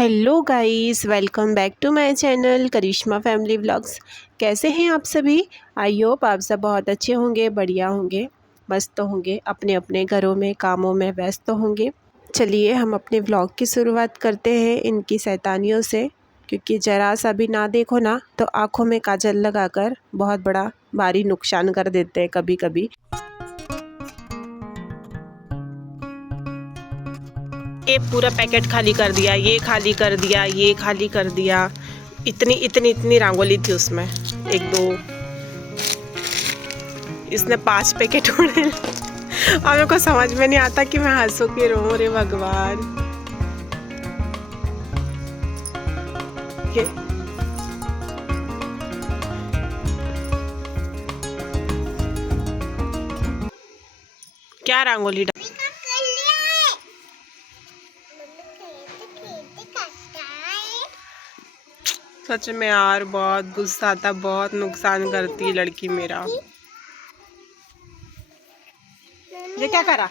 Hello guys, welcome back to my channel Karishma family vlogs. कैसे हैं आप सभी? आई होप आप सब बहुत अच्छे होंगे, बढ़िया होंगे, मस्त होंगे, अपने अपने घरों में कामों में व्यस्त होंगे। चलिए हम अपने व्लॉग की शुरुआत करते हैं इनकी शैतानियों से, क्योंकि ज़रा सा भी ना देखो ना तो आँखों में काजल लगाकर बहुत बड़ा भारी नुकसान कर देते हैं कभी कभी। ये पूरा पैकेट खाली कर दिया, ये खाली कर दिया, ये खाली कर दिया। इतनी इतनी इतनी रंगोली थी उसमें। एक दो, इसने 5 पैकेट उड़े। और मेरे को समझ में नहीं आता कि मैं हंसू के रो रे भगवान। क्या रंगोली सच में यार बहुत गुस्सा आता, बहुत नुकसान करती है लड़की मेरा। ये क्या करा?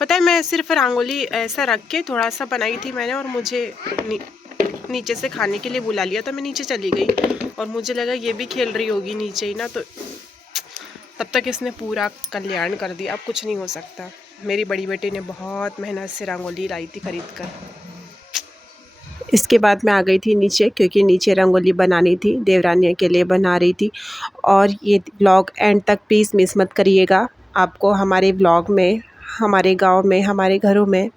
पता है, मैं सिर्फ रंगोली ऐसा रख के थोड़ा सा बनाई थी मैंने, और मुझे नीचे से खाने के लिए बुला लिया, तो मैं नीचे चली गई और मुझे लगा ये भी खेल रही होगी नीचे ही ना, तो तब तक इसने पूरा कल्याण कर दिया। अब कुछ नहीं हो सकता। मेरी बड़ी बेटी ने बहुत मेहनत से रंगोली लाई थी खरीद कर। इसके बाद मैं आ गई थी नीचे, क्योंकि नीचे रंगोली बनानी थी, देवरानी के लिए बना रही थी। और ये व्लॉग एंड तक प्लीज़ मिस मत करिएगा। आपको हमारे व्लॉग में, हमारे गांव में, हमारे घरों में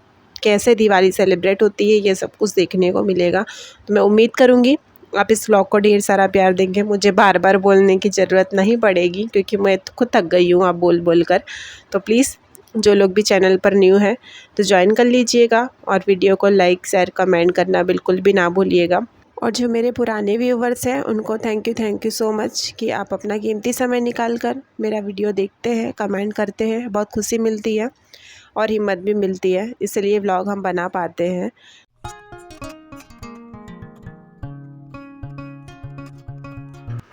कैसे दिवाली सेलिब्रेट होती है ये सब कुछ देखने को मिलेगा। तो मैं उम्मीद करूँगी आप इस व्लॉग को ढेर सारा प्यार देंगे। मुझे बार बार बोलने की ज़रूरत नहीं पड़ेगी, क्योंकि मैं खुद थक गई हूँ आप बोल बोल कर। तो प्लीज़ जो लोग भी चैनल पर न्यू हैं तो ज्वाइन कर लीजिएगा, और वीडियो को लाइक शेयर कमेंट करना बिल्कुल भी ना भूलिएगा। और जो मेरे पुराने व्यूवर्स हैं उनको थैंक यू सो मच कि आप अपना कीमती समय निकाल कर मेरा वीडियो देखते हैं, कमेंट करते हैं। बहुत खुशी मिलती है और हिम्मत भी मिलती है, इसलिए व्लॉग हम बना पाते हैं।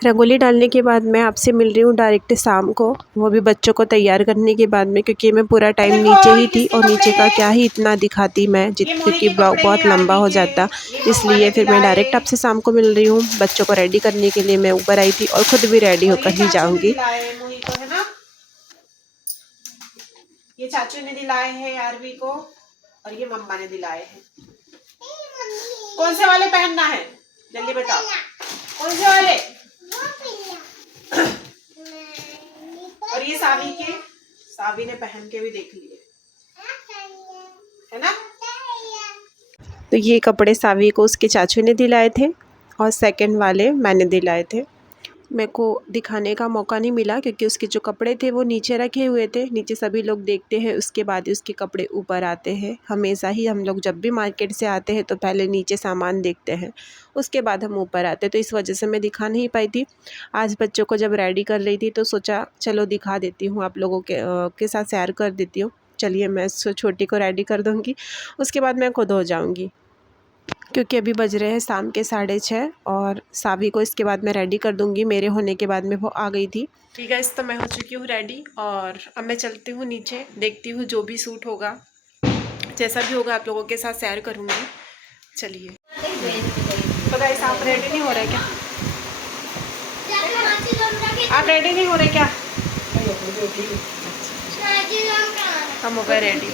रंगोली डालने के बाद मैं आपसे मिल रही हूँ डायरेक्ट शाम को, वो भी बच्चों को तैयार करने के बाद में, क्योंकि मैं पूरा टाइम नीचे ही थी और नीचे का क्या ही इतना दिखाती मैं, क्योंकि ब्लॉग बहुत लंबा हो जाता। इसलिए फिर मैं डायरेक्ट आपसे शाम को मिल रही हूँ। बच्चों को रेडी करने के लिए मैं ऊपर आई थी और ख़ुद भी रेडी होकर ही जाऊँगी। ये चाचू ने दिलाए हैं आरवी को, और ये मम्मा ने दिलाए हैं। कौन से वाले पहनना है जल्दी बताओ, कौन से वाले? और ये सावी ने पहन के भी देख लिए है ना। तो ये कपड़े सावी को उसके चाचू ने दिलाए थे और सेकंड वाले मैंने दिलाए थे। मेरे को दिखाने का मौका नहीं मिला, क्योंकि उसके जो कपड़े थे वो नीचे रखे हुए थे। नीचे सभी लोग देखते हैं, उसके बाद ही उसके कपड़े ऊपर आते हैं। हमेशा ही हम लोग जब भी मार्केट से आते हैं तो पहले नीचे सामान देखते हैं, उसके बाद हम ऊपर आते हैं। तो इस वजह से मैं दिखा नहीं पाई थी। आज बच्चों को जब रेडी कर रही थी तो सोचा चलो दिखा देती हूँ, आप लोगों के साथ शेयर कर देती हूँ। चलिए मैं छोटी को रेडी कर दूँगी, उसके बाद मैं खुद हो जाऊँगी, क्योंकि अभी बज रहे हैं शाम के 6:30, और सावी को इसके बाद मैं रेडी कर दूंगी। मेरे होने के बाद में वो आ गई थी। ठीक है, इस तो मैं हो चुकी हूँ रेडी, और अब मैं चलती हूँ नीचे, देखती हूँ जो भी सूट होगा, जैसा भी होगा आप लोगों के साथ शेयर करूँगी। चलिए, तो गाइस आप रेडी नहीं हो रहे क्या? आप रेडी नहीं हो रहे क्या? हम हो गए रेडी।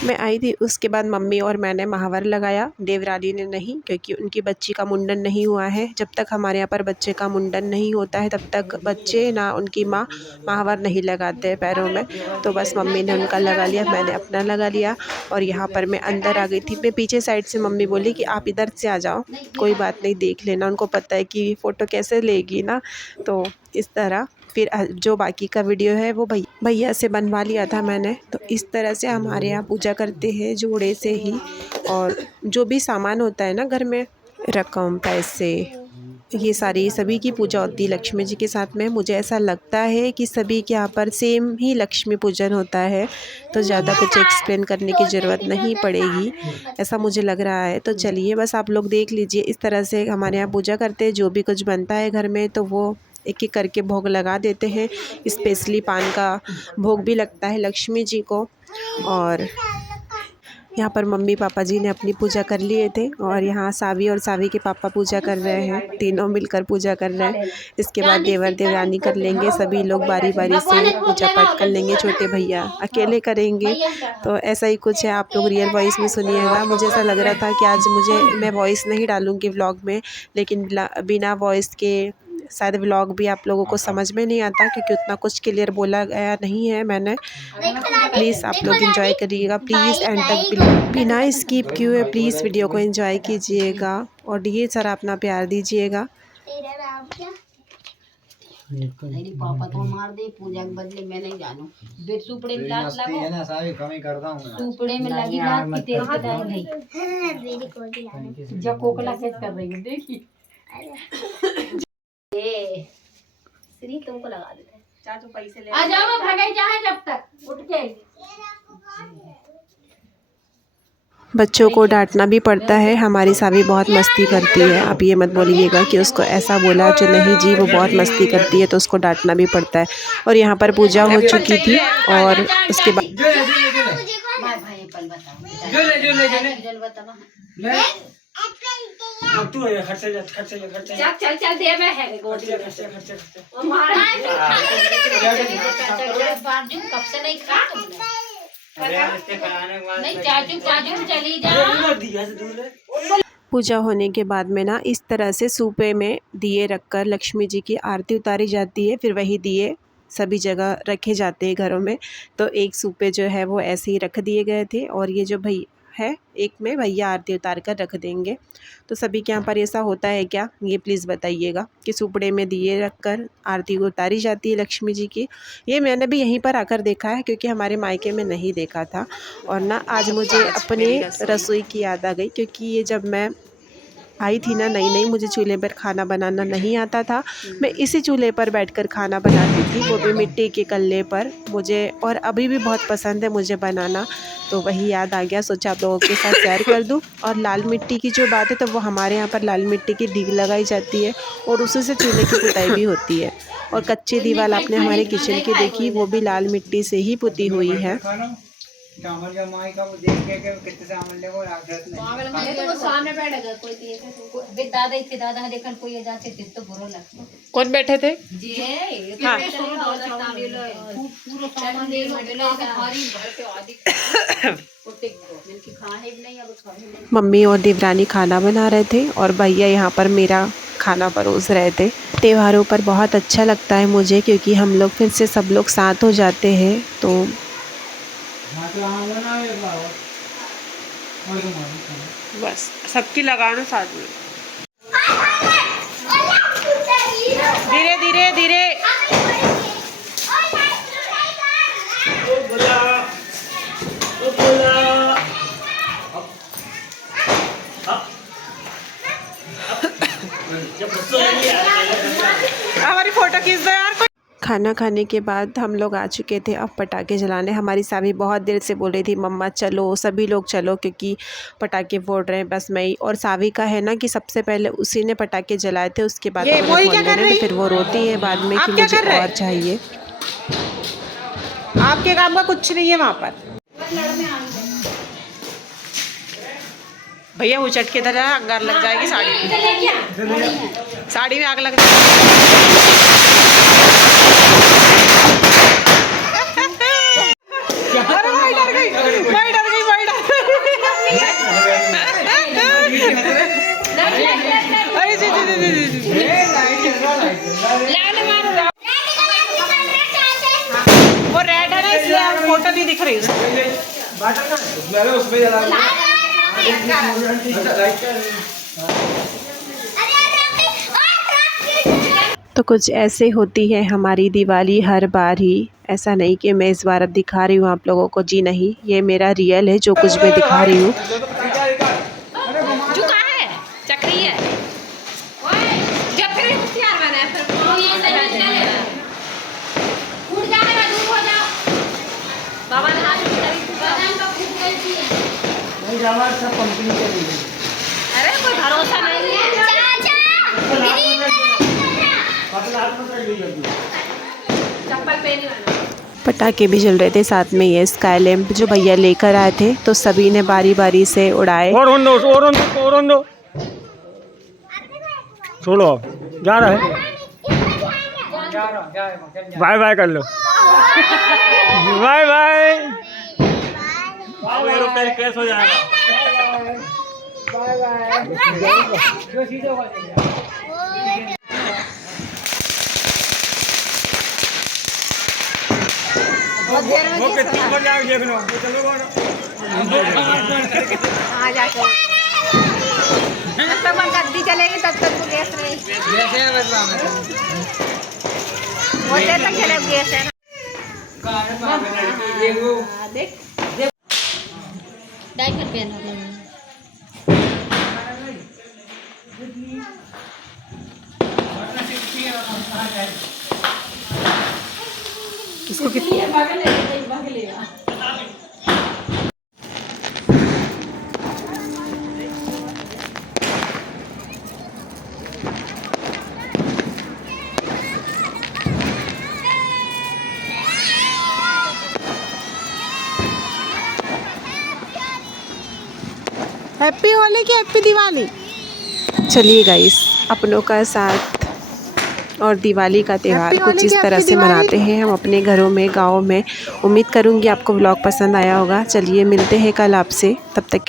मैं आई थी, उसके बाद मम्मी और मैंने महावर लगाया, देवरानी ने नहीं, क्योंकि उनकी बच्ची का मुंडन नहीं हुआ है। जब तक हमारे यहाँ पर बच्चे का मुंडन नहीं होता है तब तक बच्चे ना उनकी माँ महावर नहीं लगाते हैं पैरों में। तो बस मम्मी ने उनका लगा लिया, मैंने अपना लगा लिया, और यहाँ पर मैं अंदर आ गई थी। मैं पीछे साइड से मम्मी बोली कि आप इधर से आ जाओ, कोई बात नहीं देख लेना, उनको पता है कि फ़ोटो कैसे लेगी ना। तो इस तरह फिर जो बाकी का वीडियो है वो भैया से बनवा लिया था मैंने। तो इस तरह से हमारे यहाँ पूजा करते हैं जोड़े से ही, और जो भी सामान होता है ना घर में, रकम, पैसे, ये सारी सभी की पूजा होती है लक्ष्मी जी के साथ में। मुझे ऐसा लगता है कि सभी के यहाँ पर सेम ही लक्ष्मी पूजन होता है, तो ज़्यादा कुछ एक्सप्लेन करने की ज़रूरत नहीं पड़ेगी, ऐसा मुझे लग रहा है। तो चलिए बस आप लोग देख लीजिए, इस तरह से हमारे यहाँ पूजा करते हैं। जो भी कुछ बनता है घर में तो वो एक एक करके भोग लगा देते हैं। स्पेशली पान का भोग भी लगता है लक्ष्मी जी को। और यहाँ पर मम्मी पापा जी ने अपनी पूजा कर लिए थे और यहाँ सावी और सावी के पापा पूजा कर रहे हैं, तीनों मिलकर पूजा कर रहे हैं। इसके बाद देवर देवरानी कर लेंगे, सभी लोग बारी बारी से पूजा पाठ कर लेंगे। छोटे भैया अकेले करेंगे। तो ऐसा ही कुछ है, आप लोग रियल वॉइस में सुनिएगा। मुझे ऐसा लग रहा था कि आज मैं वॉइस नहीं डालूँगी व्लॉग में, लेकिन बिना वॉइस के शायद व्लॉग भी आप लोगों को समझ में नहीं आता, क्योंकि उतना कुछ क्लियर बोला गया नहीं है मैंने। प्लीज़ आप लोग एंजॉय करिएगा, प्लीज़ एंड तक बिना स्किप किए प्लीज़ वीडियो को एंजॉय कीजिएगा और ढेर सारा अपना प्यार दीजिएगा। मेरी पापा तो मार दे पूजा के बदले मैं नहीं जानू। बेट सुपड़े में लात लगो है ना, सारी कमी करता हूं। सुपड़े में लगी लात की तेल का टाइम नहीं। मेरी कोडी जो कोकला खेत कर रही है देखी। ए श्री तुमको लगा देते हैं। चाचू पैसे ले आ जाओ, मैं भगाई चाहे जब तक उठ के। बच्चों को डांटना भी पड़ता है। हमारी सावी बहुत मस्ती करती है। आप ये मत बोलिएगा कि उसको ऐसा बोला जो नहीं जी, वो बहुत मस्ती करती है तो उसको डांटना भी पड़ता है। और यहाँ पर पूजा हो चुकी थी और उसके बाद चल दे मैं है गोदी कब से नहीं खा तुमने। नहीं चाचू चली जा। पूजा होने के बाद में ना इस तरह से सूपे में दिए रखकर लक्ष्मी जी की आरती उतारी जाती है। फिर वही दिए सभी जगह रखे जाते हैं घरों में। तो एक सूपे जो है वो ऐसे ही रख दिए गए थे और ये जो भई है एक में भैया आरती उतार कर रख देंगे। तो सभी के यहाँ पर ऐसा होता है क्या, ये प्लीज़ बताइएगा कि सुपड़े में दिए रखकर आरती उतारी जाती है लक्ष्मी जी की। ये मैंने भी यहीं पर आकर देखा है, क्योंकि हमारे मायके में नहीं देखा था। और ना आज मुझे अपने रसोई की याद आ गई, क्योंकि ये जब मैं आई थी ना नई मुझे चूल्हे पर खाना बनाना नहीं आता था। मैं इसी चूल्हे पर बैठकर खाना बनाती थी, वो भी मिट्टी के कल्ले पर। मुझे और अभी भी बहुत पसंद है मुझे बनाना, तो वही याद आ गया, सोचा आप लोगों के साथ शेयर कर दूं। और लाल मिट्टी की जो बात है, तो वो हमारे यहाँ पर लाल मिट्टी की डीग लगाई जाती है और उसी से चूल्हे की पुताई भी होती है। और कच्ची दीवार आपने हमारे किचन की देखी, वो भी लाल मिट्टी से ही पुती हुई है। चावल का माई का वो देख के कितने चावल ले वो आदत नहीं चावल में तो वो सामने बैठेगा कोई दिए थे बे दादा थे, दादा है देखन कोई जाते थे तो बुरा लगता। कौन बैठे थे जी हां पूरा सामान ले लो भारी भर के आदि मम्मी और देवरानी खाना बना रहे थे और भैया यहाँ पर मेरा खाना परोस रहे थे। त्योहारों पर बहुत अच्छा लगता है मुझे, क्योंकि हम लोग फिर से सब लोग साथ हो जाते हैं। तो बस सबकी लगाना साथ में, धीरे धीरे धीरे। हमारी फोटो खींच दो यार। खाना खाने के बाद हम लोग आ चुके थे अब पटाखे जलाने। हमारी सावी बहुत देर से बोल रही थी मम्मा चलो, सभी लोग चलो, क्योंकि पटाखे फोड़ रहे हैं। बस मैं ही और सावी का है ना कि सबसे पहले उसी ने पटाखे जलाए थे, उसके बाद तो फिर वो रोती है बाद में कि मुझे और चाहिए। आपके काम का कुछ नहीं है वहाँ पर। भैया वो चट के इधर अंगार लग जाएगी साड़ी में, साड़ी में आग लग जाएगी। वो रेड है ना, इसलिए फोटो नहीं दिख रही तो कुछ ऐसे होती है हमारी दिवाली हर बार ही। ऐसा नहीं कि मैं इस बार अब दिखा रही हूँ आप लोगों को, जी नहीं, ये मेरा रियल है जो कुछ मैं दिखा रही हूँ। चक्री है जो अरे कोई भरोसा नहीं है। चप्पल पहनी पटाखे भी जल रहे थे साथ में ये स्काई लैंप जो भैया लेकर आए थे, तो सभी ने बारी बारी से उड़ाए। और छोड़ो जा रहा है, बाय बाय कर लो, बाय बाय। कैश हो जाएगा। ओके, तुम पर जाओ देख लो, चलो आ जाके तब तक गद्दी चलेगी, तब तक वो गैस रहेगी। वो देर तक चले गैस है ना। देख डायपर पहन रहे हैं। इसको कितनी हैप्पी होली की हैप्पी दिवाली। चलिए गाइस, अपनों का साथ और दिवाली का त्यौहार कुछ इस तरह से मनाते हैं हम अपने घरों में, गाँव में। उम्मीद करूँगी आपको व्लॉग पसंद आया होगा। चलिए मिलते हैं कल आपसे, तब तक